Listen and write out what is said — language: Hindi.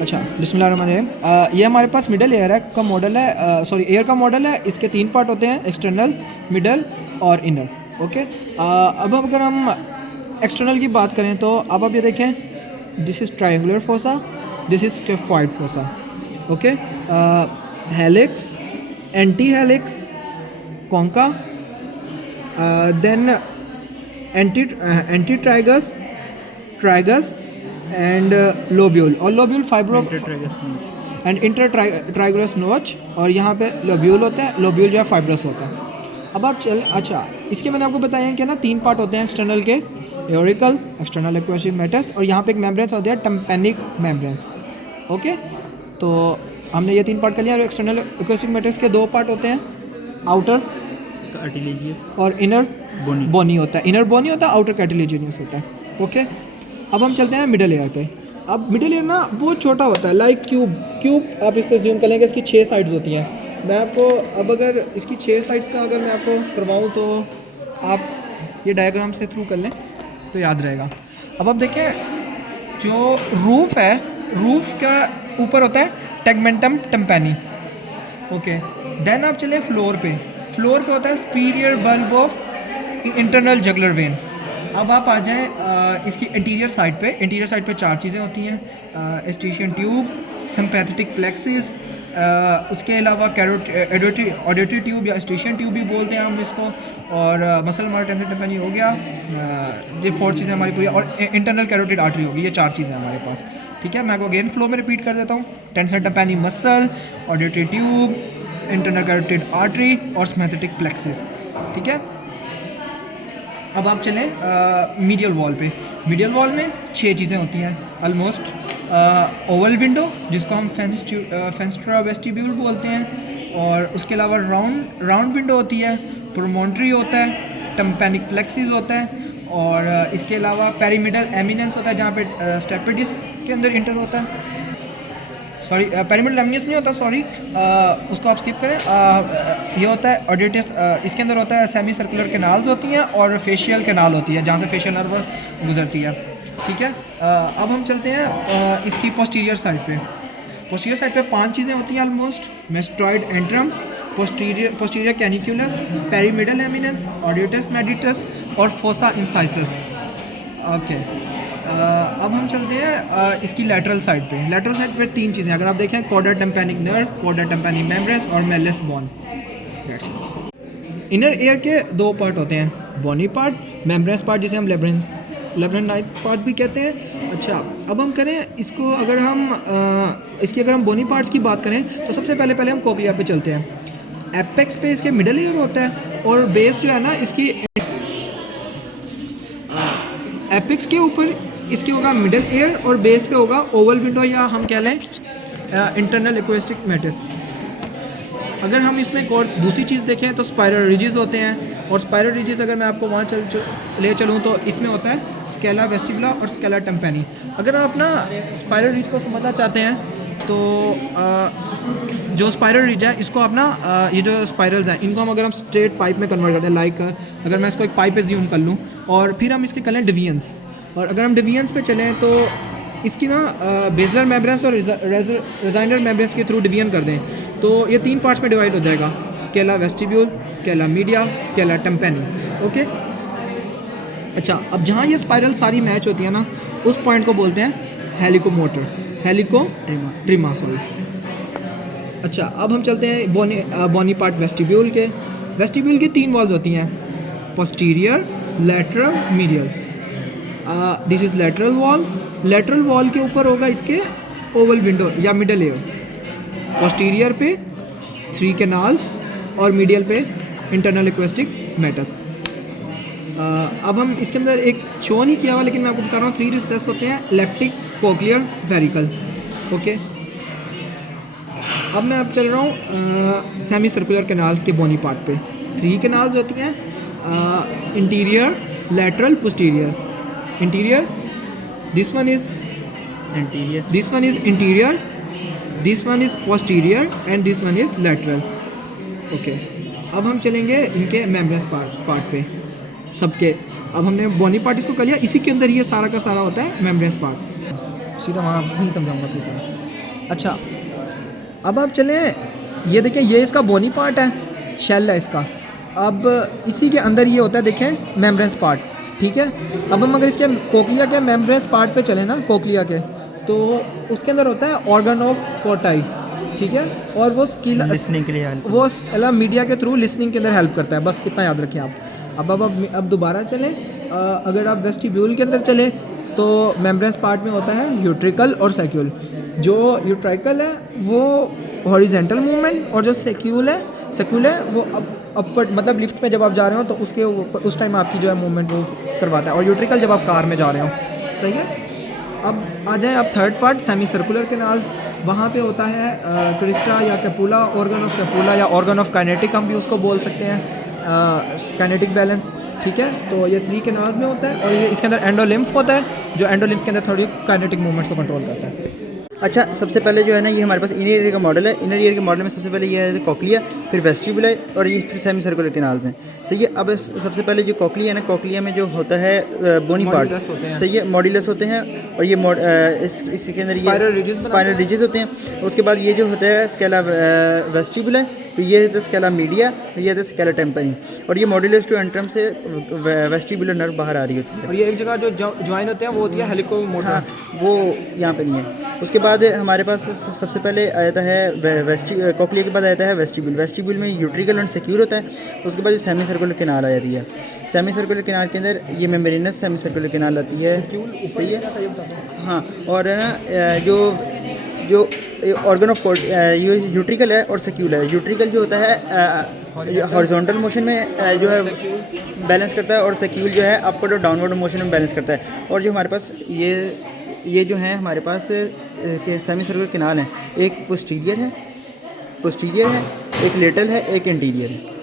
अच्छा, बिस्मिल्लाहिर्रहमानिर्रहीम। ये हमारे पास मिडल एयर है का मॉडल है, एयर का मॉडल है। इसके 3 पार्ट होते हैं, एक्सटर्नल, मिडल और इनर। ओके, अब अगर हम एक्सटर्नल की बात करें तो अब आप ये देखें, this is triangular fossa, this is scaphoid fossa. Okay, helix, antihelix, concha, then antitragus, tragus and lobule, और lobule fibro and inter tragus notch, और यहाँ पे लोब्यूल होता है, लोब्यूल जो है फाइब्रस होता है। अब आप अच्छा, इसके मैंने आपको बताया कि ना 3 पार्ट होते हैं एक्सटर्नल के, एओरिकल, एक्सटर्नल एक्वेटिक मैटर्स, और यहाँ पे एक मेम्ब्रेन्स होती है टिम्पैनिक मेम्ब्रेन्स। ओके, तो हमने ये 3 पार्ट कर लिया। और एक्सटर्नल एक्वेटिक मैटर्स के 2 पार्ट होते हैं, आउटर कार्टिलेजियस और इनर बोनी होता है। इनर बोनी होता है, आउटर कार्टिलेजियस होता है। ओके, अब हम चलते हैं मिडल एयर पे। अब मिडल एयर ना बहुत छोटा होता है, लाइक क्यूब आप इसको जूम कर लेंगे, इसकी 6 साइड्स होती हैं। मैं आपको अब अगर इसकी 6 साइड्स का अगर मैं आपको करवाऊँ तो आप ये डायग्राम से थ्रू कर लें तो याद रहेगा। अब आप देखें, जो रूफ़ है, रूफ़ का ऊपर होता है टेगमेंटम टिम्पैनी। ओके, देन आप चले फ्लोर पे। फ्लोर पे होता है superior bulb of internal jugular vein. अब आप आ जाएं इसकी इंटीरियर साइड पे। इंटीरियर साइड पे 4 चीज़ें होती हैं, एस्टिशियन ट्यूब, सिंपैथेटिक प्लेक्सिस, उसके अलावा ऑडिटरी ट्यूब या एस्टिशियन ट्यूब भी बोलते हैं हम इसको, और मसल मायोटेंसिव टिम्पैनी हो गया। ये 4 चीज़ें हमारी पूरी, और इंटरनल कैरोटिड आर्टरी होगी। ये 4 चीज़ें हमारे पास। ठीक है, मैं आपको अगेन फ्लो में रिपीट कर देता हूँ। Tensor tympani muscle, auditory tube, internal carotid artery और सिंपैथेटिक प्लेक्सिस। ठीक है, अब आप चलें मीडियल वॉल पे। मीडियल वॉल में 6 चीज़ें होती हैं ऑलमोस्ट। ओवल विंडो, जिसको हम फेंस्ट्रा वेस्टिब्यूल बोलते हैं, और उसके अलावा राउंड विंडो होती है, प्रोमोन्ट्री होता है, टिम्पैनिक प्लेक्सिस होता है, और इसके अलावा पेरीमिडल एमिनेंस होता है, जहाँ पे स्टेपिडिस के अंदर इंटर होता है। सॉरी, पेरीमिडल एमिनेंस नहीं होता, सॉरी, उसको आप स्किप करें। ये होता है ऑडिटस, इसके अंदर होता है सेमी सर्कुलर कैनाल्स होती हैं और फेशियल कैनाल होती है, जहाँ से फेशियल नर्व गुजरती है। ठीक है, अब हम चलते हैं इसकी पोस्टीरियर साइड पे। पोस्टीरियर साइड पे 5 चीज़ें होती हैं almost, mastoid antrum, posterior canaliculus, pyramidal eminence, auditus meditus और फोसा इंसाइसस। ओके, अब हम चलते हैं इसकी लैटरल साइड पे। लैटरल साइड पे 3 चीज़ें अगर आप देखें, chorda tympani nerve, chorda tympani membranes और मेलिस बोन। इनर एयर के 2 पार्ट होते हैं, बोनी पार्ट, मेम्ब्रेन्स पार्ट, जिसे हम लेब्रेनाइट पार्ट भी कहते हैं। अच्छा, अब हम करें इसको, अगर हम बोनी पार्ट्स की बात करें तो सबसे पहले हम कोपिया पे चलते हैं। एपेक्स पे इसके मिडल एयर होता है, और बेस जो है ना इसकी एपेक्स के ऊपर इसके होगा मिडल एयर, और बेस पे होगा ओवल विंडो, या हम कह लें इंटरनल एक्वेटिक मैटर्स। अगर हम इसमें एक और दूसरी चीज़ देखें तो स्पाइरल रिजेस होते हैं, और स्पाइरल रिजेस अगर मैं आपको वहाँ ले चलूँ तो इसमें होता है स्केला वेस्टिबुला और स्केला टिम्पैनी। अगर आप ना स्पाइरल रिज को समझना चाहते हैं तो जो स्पाइरल रिज है, इसको आप ना ये जो स्पाइरल्स हैं, इनको हम अगर हम स्ट्रेट पाइप में कन्वर्ट करते हैं, लाइक अगर मैं इसको एक पाइप पे ज्यूम कर लूँ, और फिर हम इसके कर लें डिवियंस, और अगर हम डिवियंस पे चलें तो इसकी ना बेसलर मेम्ब्रेन्स और रेजाइनर मेम्ब्रेन्स के थ्रू डिवीजन कर दें तो ये 3 पार्ट्स में डिवाइड हो जाएगा, scala vestibuli, scala media, scala tympani. Okay, अच्छा, अब जहाँ ये स्पाइरल सारी मैच होती है ना, उस पॉइंट को बोलते हैं हेलिकोमोटर, हेलिकोट्रिमा, सॉरी। अच्छा, अब हम चलते हैं बोनी पार्ट वेस्टिब्यूल के। वेस्टिब्यूल की 3 वॉल्स होती हैं, posterior, lateral, medial. This is lateral wall. Lateral wall के ऊपर होगा इसके ओवल विंडो या मिडल एयर, पोस्टीरियर पे 3 कैनाल्स, और मीडियल पे इंटरनल एक्वेटिक मैटर्स। अब हम इसके अंदर एक शो नहीं किया हुआ, लेकिन मैं आपको बता रहा हूँ 3 रिसेस होते हैं, लेप्टिक, कोक्लियर, स्फेरिकल। ओके, अब मैं अब चल रहा हूँ सेमी सर्कुलर कैनाल्स के बोनी पार्ट पे। 3 कैनाल्स होती हैं, interior, lateral, posterior. Interior, this one is interior, this one is interior, this one is posterior, and this one is lateral. Okay, अब हम चलेंगे इनके मेम्ब्रेन्स पार्ट पे सबके। अब हमने बोनी पार्ट इसको कर लिया, इसी के अंदर ये सारा का सारा होता है मेम्ब्रेन्स पार्ट। सीधा वहाँ नहीं समझाऊंगा, ठीक है। अच्छा, अब आप चलें, ये देखें, ये इसका बोनी पार्ट है, शेल है इसका। अब इसी के अंदर ये होता है, देखें, मेम्ब्रेन्स पार्ट, ठीक है। अब हम अगर इसके कोक्लिया के मेम्ब्रेन्स पार्ट पे चलें ना, कोक्लिया के, तो उसके अंदर होता है ऑर्गन ऑफ कोटाई, ठीक है। और वो स्किल लिसनिंग के लिए हेल्प, वो मीडिया के थ्रू लिसनिंग के अंदर हेल्प करता है, बस इतना याद रखें आप। अब दोबारा चलें, अगर आप वेस्टिब्यूल के अंदर चलें तो मेम्ब्रेन्स पार्ट में होता है यूट्रिकल और सेक्यूल। जो यूट्रिकल है वो हॉरिजेंटल मूवमेंट, और जो सेक्यूल है वो अपवर्ड, मतलब लिफ्ट में जब आप जा रहे हो तो उसके उस टाइम आपकी जो है मूवमेंट वो करवाता है, और यूट्रिकल जब आप कार में जा रहे हो, सही है। अब आ जाएं आप third part, semi circular canals. वहाँ पे होता है क्रिस्टा या कैपुला, ऑर्गन ऑफ कैपुला या ऑर्गन ऑफ काइनेटिक हम भी उसको बोल सकते हैं, काइनेटिक बैलेंस, ठीक है। तो ये 3 कैनाल्स में होता है, और ये इसके अंदर एंडोलिम्फ होता है, जो एंडोलिम्फ के अंदर थोड़ी काइनेटिक मूवमेंट्स को कंट्रोल करता है। अच्छा, सबसे पहले जो है ना, ये हमारे पास इनर ईयर का मॉडल है। इनर ईयर के मॉडल में सबसे पहले ये है कॉक्लिया, फिर वेस्टिब्यूल है, और ये फिर सेमी सर्कुलर कैनाल्स हैं, सही है। अब सबसे पहले जो कॉक्लिया है ना, कॉक्लिया में जो होता है बोनी पार्ट, सही है, मॉड्यूलस होते हैं, और ये इसके अंदर ये स्पाइनल रिजेस होते हैं। उसके बाद ये जो होता है स्केला वेस्टिब्यूल है, तो ये है स्केला मीडिया, ये है स्केला टेम्परी, और ये मॉड्यूलस टू एंट्रम से वेस्टिब्यूलर नर्व बाहर आ रही होती है, और ये एक जगह जो ज्वाइन होते हैं वो होती है हेलिकोमोटर। हाँ, वो यहाँ पे नहीं है। उसके बाद हमारे पास सबसे पहले आता है कॉक्लिया के बाद आता है वेस्टिब्यूल। वेस्टिब्यूल में यूट्रिकल एंड सेक्यूर होता है। उसके बाद सेमी सर्कुलर कैनाल आ जाती है। सेमी सर्कुलर कैनाल के अंदर ये मेम्ब्रेनस सेमी सर्कुलर कैनाल आती है, सही है। हाँ, और ना जो ऑर्गन ऑफ यूट्रिकल है और सेक्यूल है। यूट्रिकल जो होता है हॉरिजॉन्टल मोशन में जो है बैलेंस करता है, और सेक्यूल जो है अपवर्ड और डाउनवर्ड मोशन में बैलेंस करता है। और जो हमारे पास ये जो है हमारे पास सेमी सर्कुलर कैनाल है, एक पोस्टीरियर है, एक लेटरल है, एक इंटीरियर है।